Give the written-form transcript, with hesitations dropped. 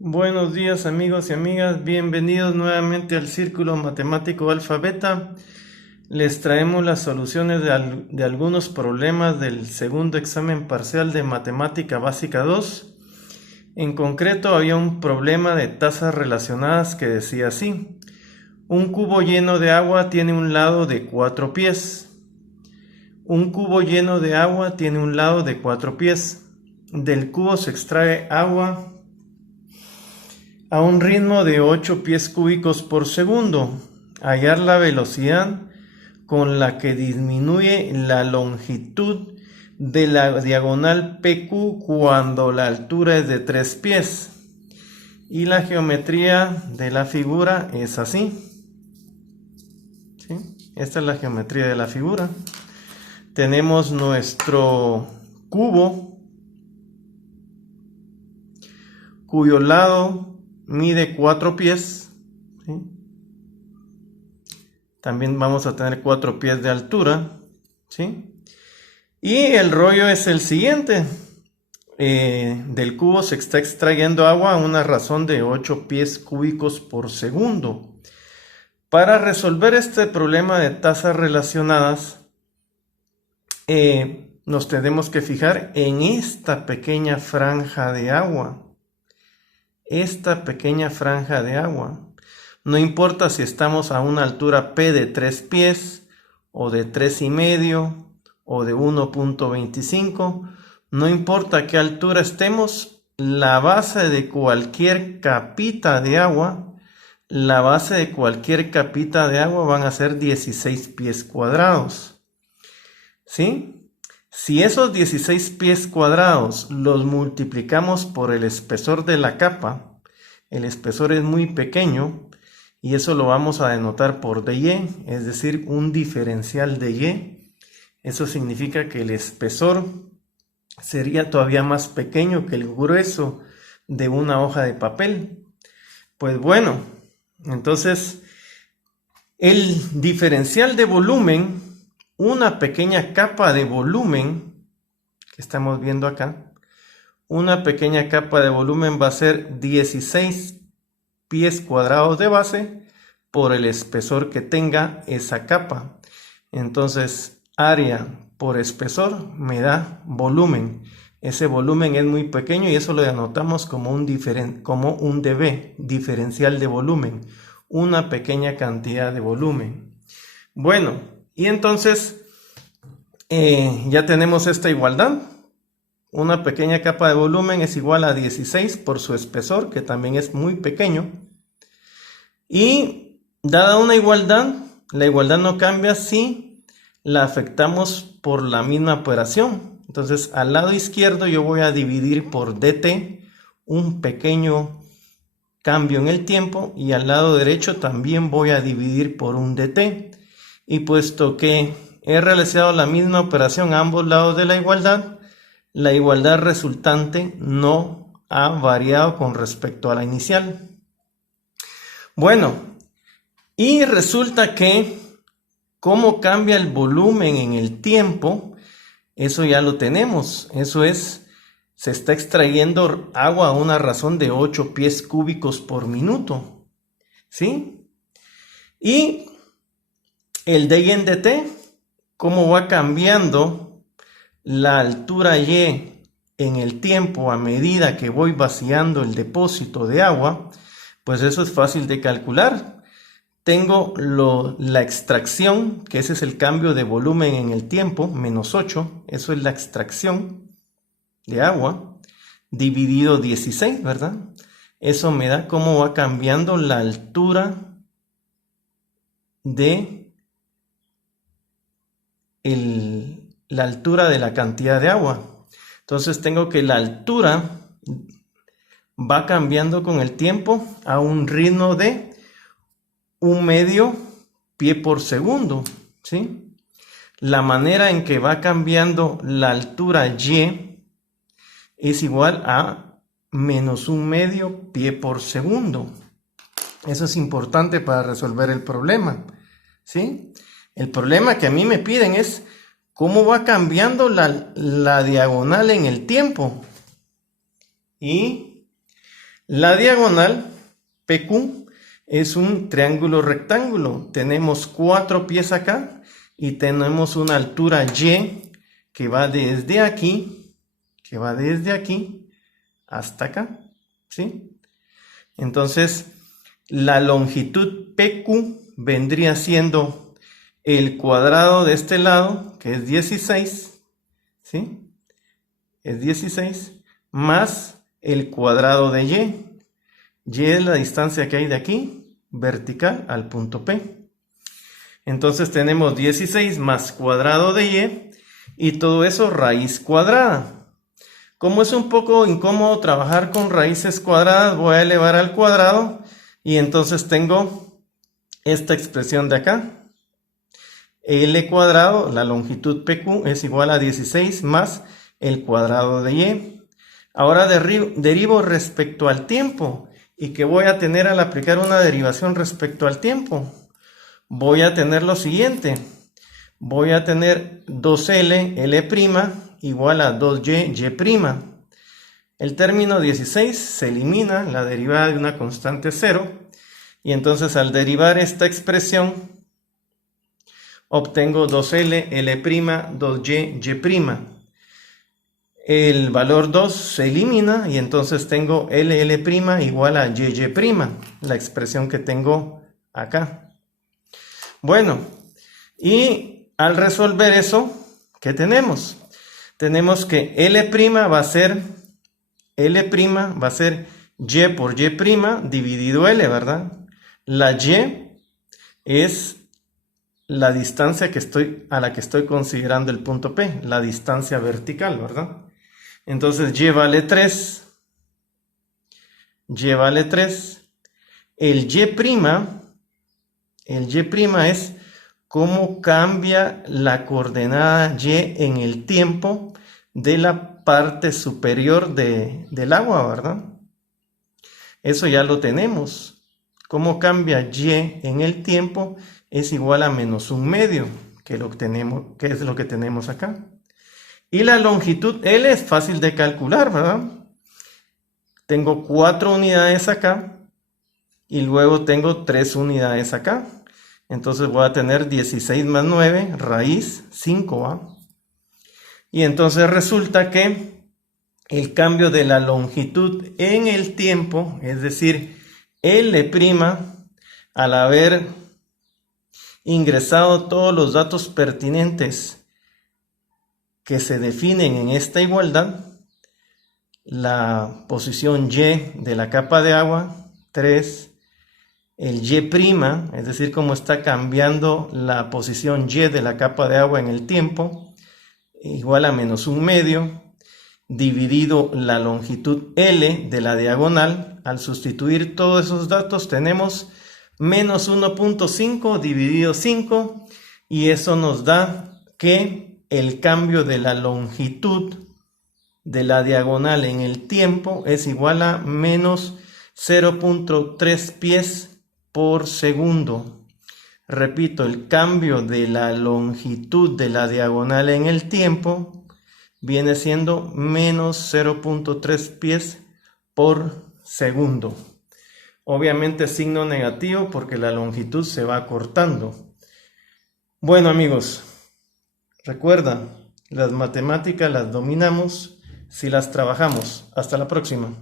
Buenos días amigos y amigas, bienvenidos nuevamente al Círculo Matemático Alfa Beta. Les traemos las soluciones de algunos problemas del segundo examen parcial de Matemática Básica 2. En concreto había un problema de tazas relacionadas que decía así: un cubo lleno de agua tiene un lado de 4 pies. Un cubo lleno de agua tiene un lado de 4 pies. Del cubo se extrae agua a un ritmo de 8 pies cúbicos por segundo. Hallar la velocidad con la que disminuye la longitud de la diagonal PQ cuando la altura es de 3 pies. Y la geometría de la figura es así. ¿Sí? Esta es la geometría de la figura. Tenemos nuestro cubo, cuyo lado mide 4 pies, ¿sí? También vamos a tener 4 pies de altura, ¿sí? Y el rollo es el siguiente: del cubo se está extrayendo agua a una razón de 8 pies cúbicos por segundo. Para resolver este problema de tazas relacionadas, nos tenemos que fijar en esta pequeña franja de agua. Esta pequeña franja de agua. No importa si estamos a una altura P de 3 pies o de 3,5 o de 1,25. No importa a qué altura estemos, la base de cualquier capita de agua, van a ser 16 pies cuadrados. ¿Sí? Si esos 16 pies cuadrados los multiplicamos por el espesor de la capa, el espesor es muy pequeño y eso lo vamos a denotar por dy, es decir, un diferencial de y. Eso significa que el espesor sería todavía más pequeño que el grueso de una hoja de papel. Pues bueno, entonces el diferencial de volumen, una pequeña capa de volumen que estamos viendo acá, una pequeña capa de volumen va a ser 16 pies cuadrados de base por el espesor que tenga esa capa. Entonces, área por espesor me da volumen. Ese volumen es muy pequeño y eso lo denotamos como un dB, diferencial de volumen, una pequeña cantidad de volumen. Bueno, y entonces ya tenemos esta igualdad. Una pequeña capa de volumen es igual a 16 por su espesor, que también es muy pequeño. Y dada una igualdad, la igualdad no cambia si la afectamos por la misma operación. Entonces, al lado izquierdo yo voy a dividir por dt, un pequeño cambio en el tiempo, y al lado derecho también voy a dividir por un dt. Y puesto que he realizado la misma operación a ambos lados de la igualdad resultante no ha variado con respecto a la inicial. Bueno, y resulta que cómo cambia el volumen en el tiempo, eso ya lo tenemos. Eso es, se está extrayendo agua a una razón de 8 pies cúbicos por minuto, ¿sí? Y el dy en dt, cómo va cambiando la altura y en el tiempo a medida que voy vaciando el depósito de agua, pues eso es fácil de calcular. Tengo la extracción, que ese es el cambio de volumen en el tiempo, menos 8, eso es la extracción de agua, dividido 16, ¿verdad? Eso me da cómo va cambiando la altura de la cantidad de agua. Entonces tengo que la altura va cambiando con el tiempo a un ritmo de 1/2 pie por segundo, ¿sí? La manera en que va cambiando la altura y es igual a menos 1/2 pie por segundo. Eso es importante para resolver el problema, ¿sí? El problema que a mí me piden es cómo va cambiando la diagonal en el tiempo. Y La diagonal PQ es un triángulo rectángulo. Tenemos 4 pies acá y tenemos una altura Y que va desde aquí, hasta acá, ¿sí? Entonces, la longitud PQ vendría siendo el cuadrado de este lado, que es 16, ¿sí? Es 16, más el cuadrado de Y. Y es la distancia que hay de aquí, vertical, al punto P. Entonces tenemos 16 más cuadrado de Y, y todo eso raíz cuadrada. Como es un poco incómodo trabajar con raíces cuadradas, voy a elevar al cuadrado, y entonces tengo esta expresión de acá. L cuadrado, la longitud PQ, es igual a 16 más el cuadrado de Y. Ahora derivo respecto al tiempo. ¿Y qué voy a tener al aplicar una derivación respecto al tiempo? Voy a tener lo siguiente. Voy a tener 2L, L' igual a 2Y, Y'. El término 16 se elimina, la derivada de una constante 0. Y entonces al derivar esta expresión, obtengo 2L, L', 2Y, Y'. El valor 2 se elimina y entonces tengo L' igual a Y', la expresión que tengo acá. Bueno, y al resolver eso, ¿qué tenemos? Tenemos que L' va a ser Y por Y' dividido L, ¿verdad? La Y es la distancia a la que estoy considerando el punto P, la distancia vertical, ¿verdad? Entonces Y vale 3. Y vale 3. El Y' es cómo cambia la coordenada Y en el tiempo de la parte superior del agua, ¿verdad? Eso ya lo tenemos. Cómo cambia Y en el tiempo es igual a menos 1/2, que es lo que tenemos acá. Y la longitud L es fácil de calcular, ¿verdad? Tengo 4 unidades acá y luego tengo 3 unidades acá. Entonces voy a tener 16 más 9, raíz 5, ¿va? Y entonces resulta que el cambio de la longitud en el tiempo, es decir, L', al haber ingresado todos los datos pertinentes que se definen en esta igualdad, la posición Y de la capa de agua, 3, el Y', es decir, cómo está cambiando la posición Y de la capa de agua en el tiempo, igual a menos 1/2, dividido la longitud L de la diagonal. Al sustituir todos esos datos tenemos menos 1.5 dividido 5, y eso nos da que el cambio de la longitud de la diagonal en el tiempo es igual a menos 0.3 pies por segundo. Repito, el cambio de la longitud de la diagonal en el tiempo viene siendo menos 0.3 pies por segundo. Obviamente signo negativo porque la longitud se va acortando. Bueno, amigos, recuerda, las matemáticas las dominamos si las trabajamos. Hasta la próxima.